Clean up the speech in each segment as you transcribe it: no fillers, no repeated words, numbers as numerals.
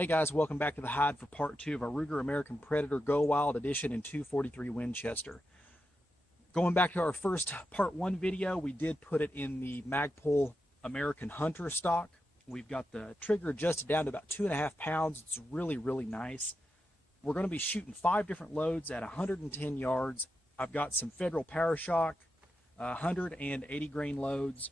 Hey guys, welcome back to the Hide for part 2 of our Ruger American Predator Go Wild Edition in 243 Winchester. Going back to our first part 1 video, we did put it in the Magpul American Hunter stock. We've got the trigger adjusted down to about 2.5 pounds. It's really nice. We're going to be shooting 5 different loads at 110 yards. I've got some Federal Parashock, 180 grain loads,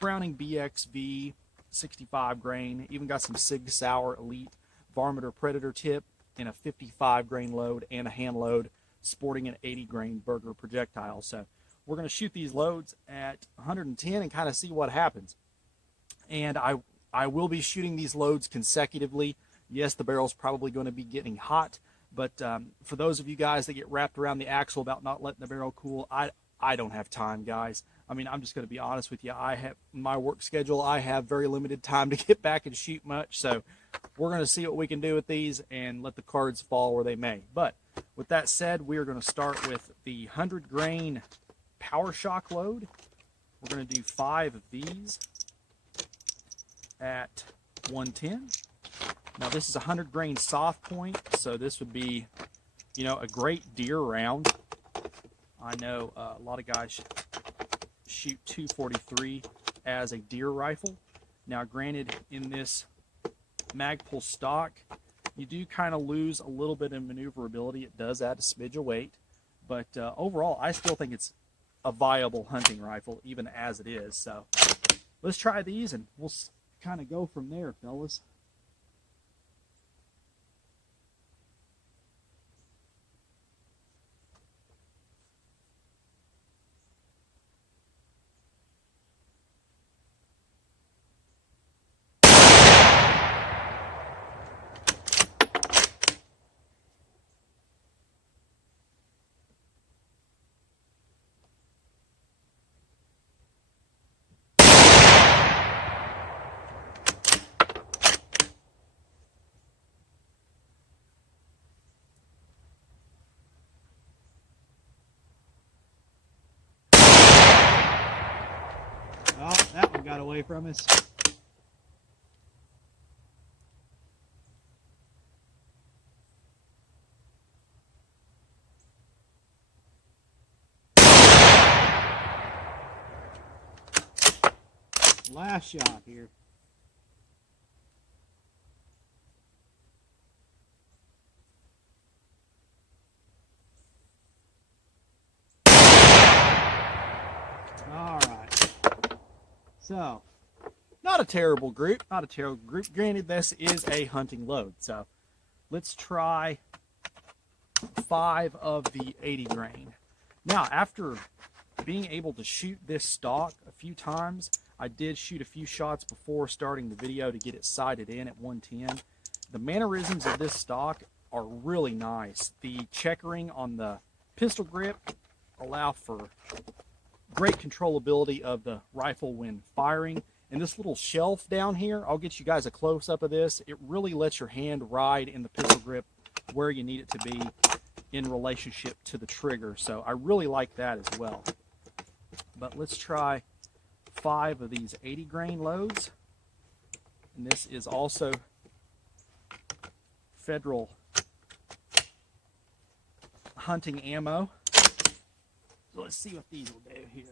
Browning BXV, 65 grain, even got some Sig Sauer Elite Varminter Predator tip in a 55 grain load and a hand load sporting an 80 grain Burger projectile. So we're going to shoot these loads at 110 and kind of see what happens. And I will be shooting these loads consecutively. Yes, the barrel's probably going to be getting hot, but for those of you guys that get wrapped around the axle about not letting the barrel cool, I don't have time, guys. I mean, I'm just going to be honest with you. I have my work schedule. I have very limited time to get back and shoot much. So we're going to see what we can do with these and let the cards fall where they may. But with that said, we are going to start with the 100 grain Power Shock load. We're going to do 5 of these at 110. Now this is a 100 grain soft point, so this would be, you know, a great deer round. I know a lot of guys shoot 243 as a deer rifle. Now granted, in this Magpul stock, you do kind of lose a little bit of maneuverability. It does add a smidge of weight, but overall I still think it's a viable hunting rifle even as it is. So let's try these and we'll kind of go from there, fellas. Oh, that one got away from us. Last shot here. All right. So, not a terrible group. Not a terrible group. Granted, this is a hunting load. So, let's try 5 of the 80 grain. Now, after being able to shoot this stock a few times, I did shoot a few shots before starting the video to get it sighted in at 110. The mannerisms of this stock are really nice. The checkering on the pistol grip allow for great controllability of the rifle when firing. And this little shelf down here, I'll get you guys a close-up of this. It really lets your hand ride in the pistol grip where you need it to be in relationship to the trigger. So I really like that as well. But let's try 5 of these 80 grain loads. And this is also Federal hunting ammo. So let's see what these will do here.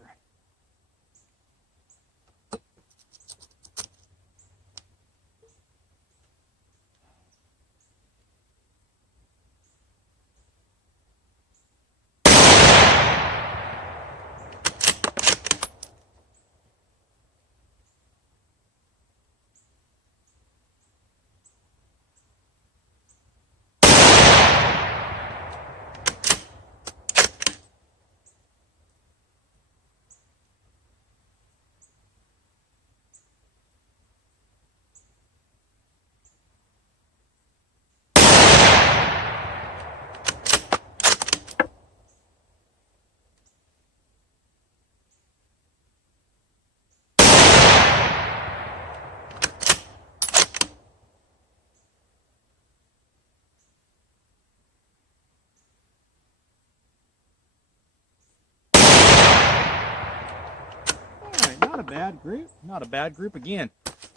Not a bad group. Not a bad group. Again,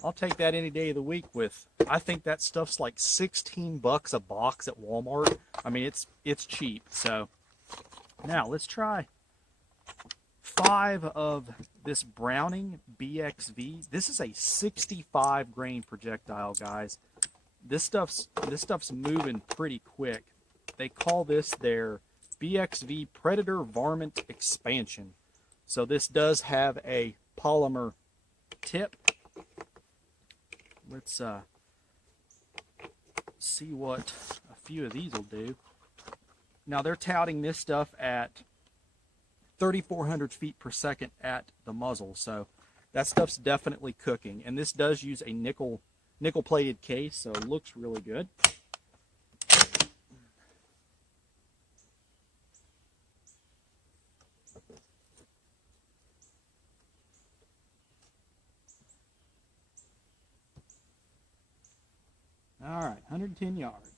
I'll take that any day of the week with, I think that stuff's like 16 bucks a box at Walmart. I mean, it's cheap. So now let's try 5 of this Browning BXV. This is a 65 grain projectile, guys. This stuff's moving pretty quick. They call this their BXV Predator Varmint Expansion. So this does have a polymer tip. Let's see what a few of these will do. Now they're touting this stuff at 3,400 feet per second at the muzzle, so that stuff's definitely cooking. And this does use a nickel plated case, so it looks really good. All right, 110 yards.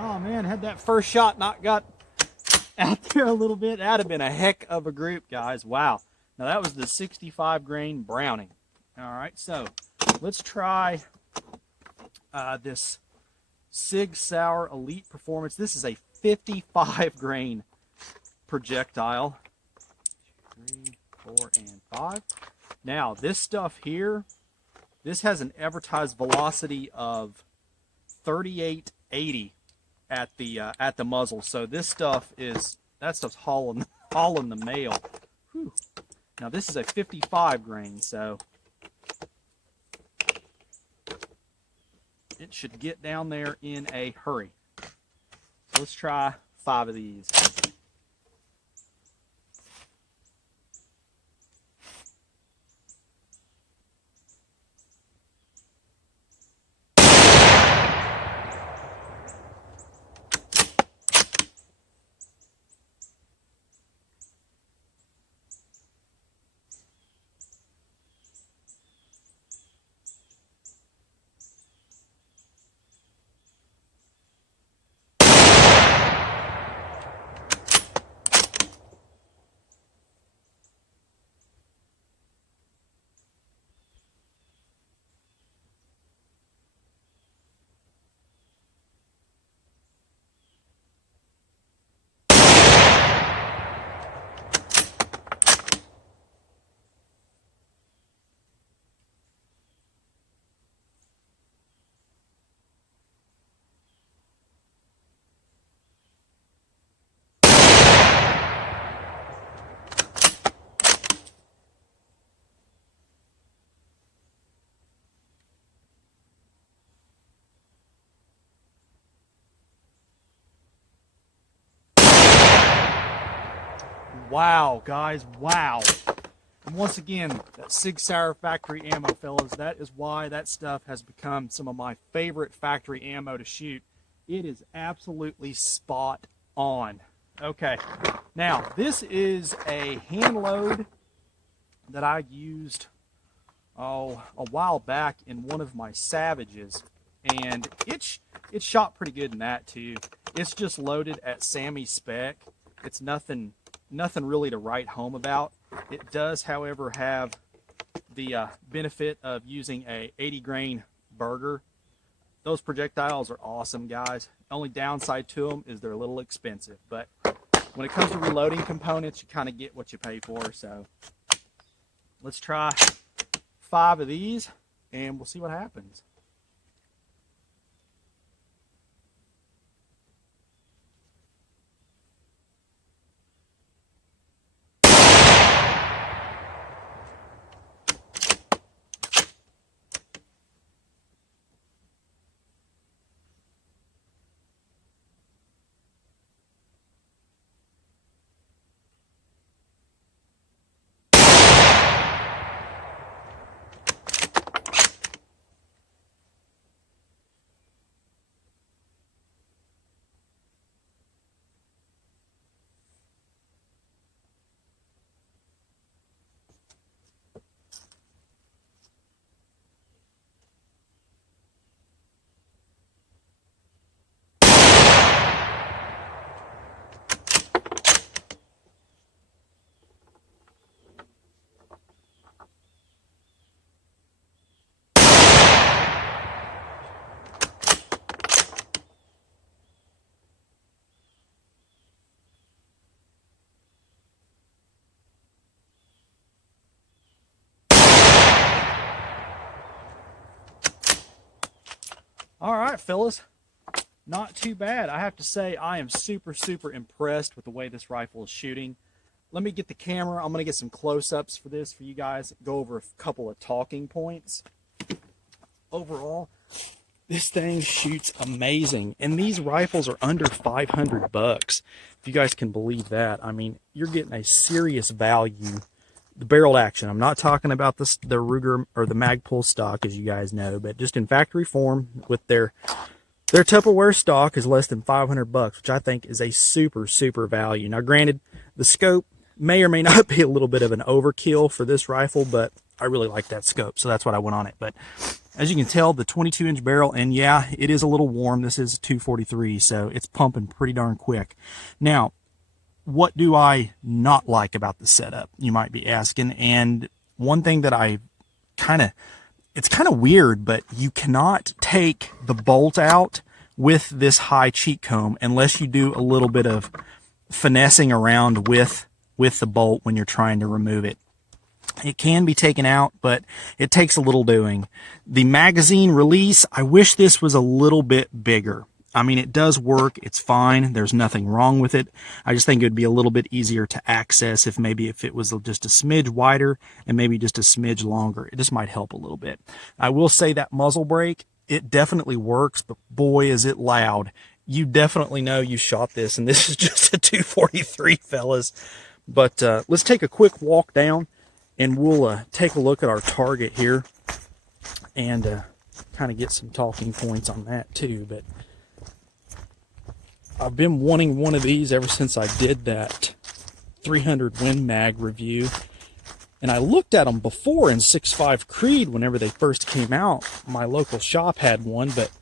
Oh man, had that first shot not got out there a little bit, that'd have been a heck of a group, guys. Wow. Now that was the 65 grain Browning. All right, so let's try this Sig Sauer Elite Performance. This is a 55 grain projectile. 3, 4, and 5. Now this stuff here, this has an advertised velocity of 3880 at the muzzle. So this stuff stuff's hauling the mail. Whew. Now this is a 55 grain, so it should get down there in a hurry. So let's try 5 of these. Wow, guys, wow. And once again, that Sig Sauer factory ammo, fellas, that is why that stuff has become some of my favorite factory ammo to shoot. It is absolutely spot on. Okay, now this is a hand load that I used a while back in one of my Savages, and it shot pretty good in that too. It's just loaded at Sammy spec. It's nothing really to write home about. It does, however, have the benefit of using a 80 grain burger. Those projectiles are awesome, guys. Only downside to them is they're a little expensive, but when it comes to reloading components, you kind of get what you pay for. So let's try 5 of these and we'll see what happens. All right, fellas. Not too bad. I have to say, I am super, super impressed with the way this rifle is shooting. Let me get the camera. I'm going to get some close-ups for this for you guys. Go over a couple of talking points. Overall, this thing shoots amazing. And these rifles are under 500 bucks. If you guys can believe that. I mean, you're getting a serious value. The barreled action. I'm not talking about the Ruger or the Magpul stock, as you guys know, but just in factory form with their Tupperware stock is less than 500 bucks, which I think is a super, super value. Now, granted, the scope may or may not be a little bit of an overkill for this rifle, but I really like that scope, so that's what I went on it. But as you can tell, the 22-inch barrel, and yeah, it is a little warm. This is 243, so it's pumping pretty darn quick. Now, what do I not like about the setup, you might be asking? And one thing that it's kind of weird, but you cannot take the bolt out with this high cheek comb unless you do a little bit of finessing around with the bolt when you're trying to remove it. It can be taken out, but it takes a little doing. The magazine release, I wish this was a little bit bigger. I mean, it does work. It's fine. There's nothing wrong with it. I just think it would be a little bit easier to access if it was just a smidge wider and maybe just a smidge longer. This might help a little bit. I will say that muzzle brake, it definitely works, but boy, is it loud. You definitely know you shot this, and this is just a 243, fellas. But let's take a quick walk down, and we'll take a look at our target here and kind of get some talking points on that too. But I've been wanting one of these ever since I did that 300 Win Mag review. And I looked at them before in 6.5 Creed whenever they first came out. My local shop had one, but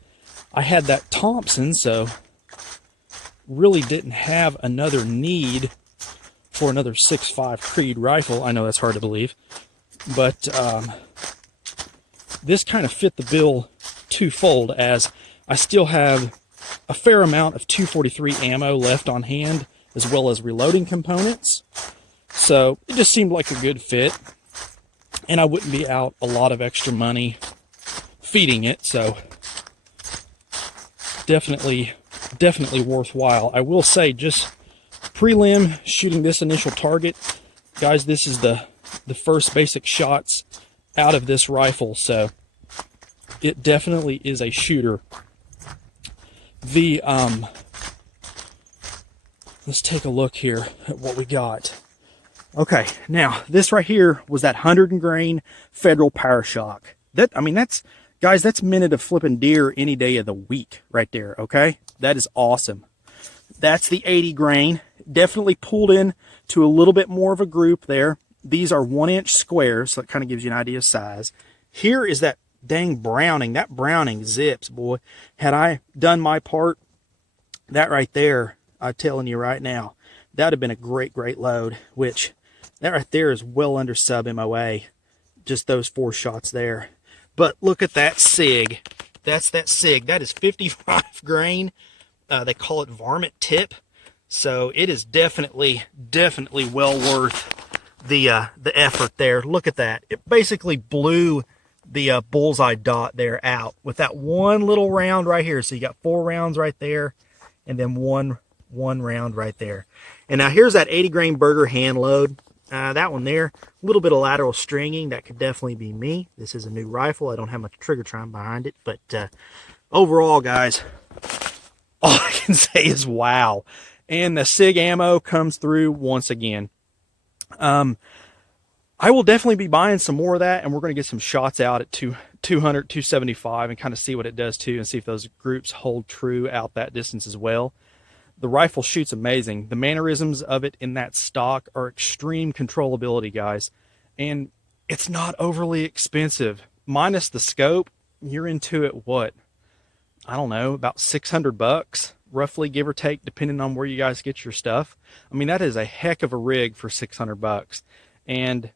I had that Thompson, so really didn't have another need for another 6.5 Creed rifle. I know that's hard to believe, but this kind of fit the bill twofold, as I still have a fair amount of 243 ammo left on hand, as well as reloading components. So it just seemed like a good fit, and I wouldn't be out a lot of extra money feeding it, so definitely worthwhile. I will say, just prelim shooting this initial target, guys, this is the first basic shots out of this rifle, so it definitely is a shooter. Let's take a look here at what we got. Okay, now this right here was that 100 grain Federal Parashock. Guys, that's minute of flipping deer any day of the week right there, okay? That is awesome. That's the 80 grain. Definitely pulled in to a little bit more of a group there. These are 1-inch squares, so that kind of gives you an idea of size. Here is that dang Browning. That Browning zips, boy. Had I done my part, that right there, I'm telling you right now, that would have been a great, great load, which that right there is well under sub MOA. Just those 4 shots there. But look at that Sig. That's that Sig. That is 55 grain. They call it varmint tip. So it is definitely well worth the effort there. Look at that. It basically blew the bullseye dot there out with that one little round right here. So you got 4 rounds right there, and then one round right there. And now here's that 80 grain Burger hand load. That one there, a little bit of lateral stringing. That could definitely be me. This is a new rifle. I don't have much trigger time behind it, but overall, guys, all I can say is wow. And the Sig ammo comes through once again. I will definitely be buying some more of that, and we're going to get some shots out at 200, 275 and kind of see what it does too, and see if those groups hold true out that distance as well. The rifle shoots amazing. The mannerisms of it in that stock are extreme controllability, guys. And it's not overly expensive. Minus the scope, you're into it, what? I don't know, about 600 bucks, roughly, give or take, depending on where you guys get your stuff. I mean, that is a heck of a rig for 600 bucks. And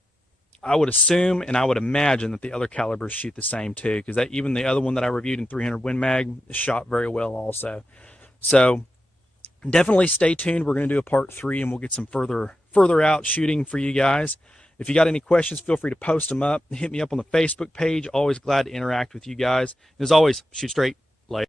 I would assume and I would imagine that the other calibers shoot the same too, because that even the other one that I reviewed in 300 Win Mag shot very well also. So definitely stay tuned. We're going to do a part 3, and we'll get some further out shooting for you guys. If you got any questions, feel free to post them up. Hit me up on the Facebook page. Always glad to interact with you guys. And as always, shoot straight. Later.